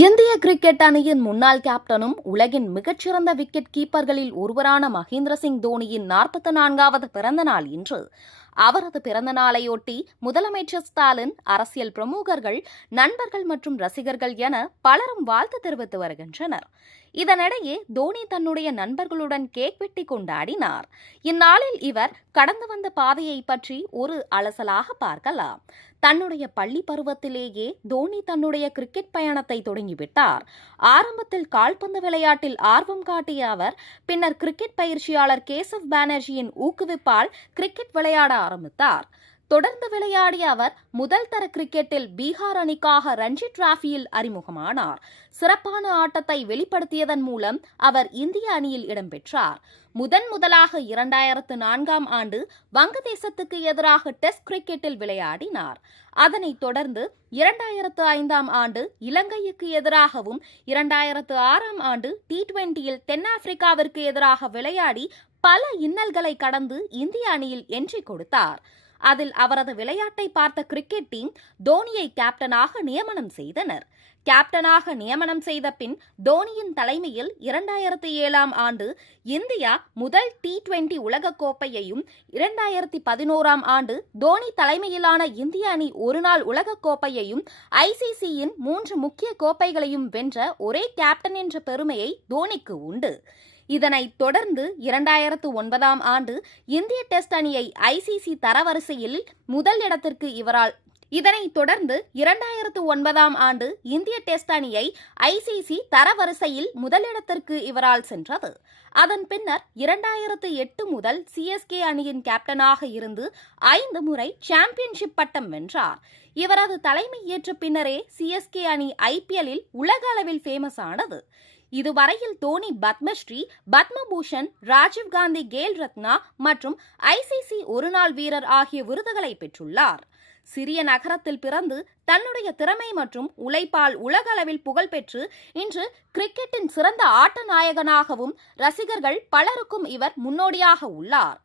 இந்திய கிரிக்கெட் அணியின் முன்னாள் கேப்டனும் உலகின் மிகச்சிறந்த விக்கெட் கீப்பர்களில் ஒருவரான மகேந்திர சிங் தோனியின் 44வது பிறந்த நாள் இன்று. அவரது பிறந்த நாளையொட்டி முதலமைச்சர் ஸ்டாலின், அரசியல் பிரமுகர்கள், நண்பர்கள் மற்றும் ரசிகர்கள் என பலரும் வாழ்த்து தெரிவித்து வருகின்றனர். இதனிடையே தோனி தன்னுடைய நண்பர்களுடன் கேக் வெட்டி கொண்டாடினார். இந்நாளில் இவர் கடந்து வந்த பாதையை பற்றி ஒரு அலசலாக பார்க்கலாம். தன்னுடைய பள்ளி பருவத்திலேயே தோனி தன்னுடைய கிரிக்கெட் பயணத்தை தொடங்கிவிட்டார். ஆரம்பத்தில் கால்பந்து விளையாட்டில் ஆர்வம் காட்டிய அவர் பின்னர் கிரிக்கெட் பயிற்சியாளர் கேசவ் பானர்ஜியின் ஊக்குவிப்பால் கிரிக்கெட் விளையாட ஆரம்பித்தார். தொடர்ந்து விளையாடிய அவர் முதல் தர கிரிக்கெட்டில் பீகார் அணிக்காக ரஞ்சி டிராபியில் அறிமுகமானார். சிறப்பான ஆட்டத்தை வெளிப்படுத்தியதன் மூலம் அவர் இந்திய அணியில் இடம்பெற்றார். முதலாக 2004ஆம் ஆண்டு வங்கதேசத்துக்கு எதிராக டெஸ்ட் கிரிக்கெட்டில் விளையாடினார். அதனைத் தொடர்ந்து 2005ஆம் ஆண்டு இலங்கைக்கு எதிராகவும் 2006ஆம் ஆண்டு T20யில் தென்னாப்பிரிக்காவிற்கு எதிராக விளையாடி பல இன்னல்களை கடந்து இந்திய அணியில் என்ட்ரி கொடுத்தார். அதில் அவரது விளையாட்டை பார்த்த கிரிக்கெட் டீம் தோனியை கேப்டனாக நியமனம் செய்தனர். கேப்டனாக நியமனம் செய்த பின் தோனியின் தலைமையில் 2007ஆம் ஆண்டு இந்தியா முதல் T20 உலகக்கோப்பையையும், 2011ஆம் ஆண்டு தோனி தலைமையிலான இந்திய அணி ஒருநாள் உலகக்கோப்பையையும், ICCயின் 3 முக்கிய கோப்பைகளையும் வென்ற ஒரே கேப்டன் என்ற பெருமையை தோனிக்கு உண்டு. இதனைத் தொடர்ந்து 2009ஆம் ஆண்டு இந்திய டெஸ்ட் அணியை ICC தரவரிசையில் முதல் இடத்திற்கு இவரால் இதனைத் தொடர்ந்து 2009ஆம் ஆண்டு இந்திய டெஸ்ட் அணியை ICC தரவரிசையில் முதலிடத்திற்கு இவரால் சென்றது. அதன் பின்னர் 2008 முதல் CSK அணியின் கேப்டனாக இருந்து 5 முறை சாம்பியன்ஷிப் பட்டம் வென்றார். இவரது தலைமை ஏற்ற பின்னரே CSK அணி IPLலில் உலக அளவில் ஃபேமஸ் ஆனது. இதுவரையில் தோனி பத்மஸ்ரீ, பத்மபூஷன், ராஜீவ்காந்தி கேல் ரத்னா மற்றும் ICC ஒருநாள் வீரர் ஆகிய விருதுகளை பெற்றுள்ளார். சிறிய நகரத்தில் பிறந்து தன்னுடைய திறமை மற்றும் உழைப்பால் உலக அளவில் புகழ்பெற்று இன்று கிரிக்கெட்டின் சிறந்த ஆட்ட நாயகனாகவும் ரசிகர்கள் பலருக்கும் இவர் முன்னோடியாக உள்ளார்.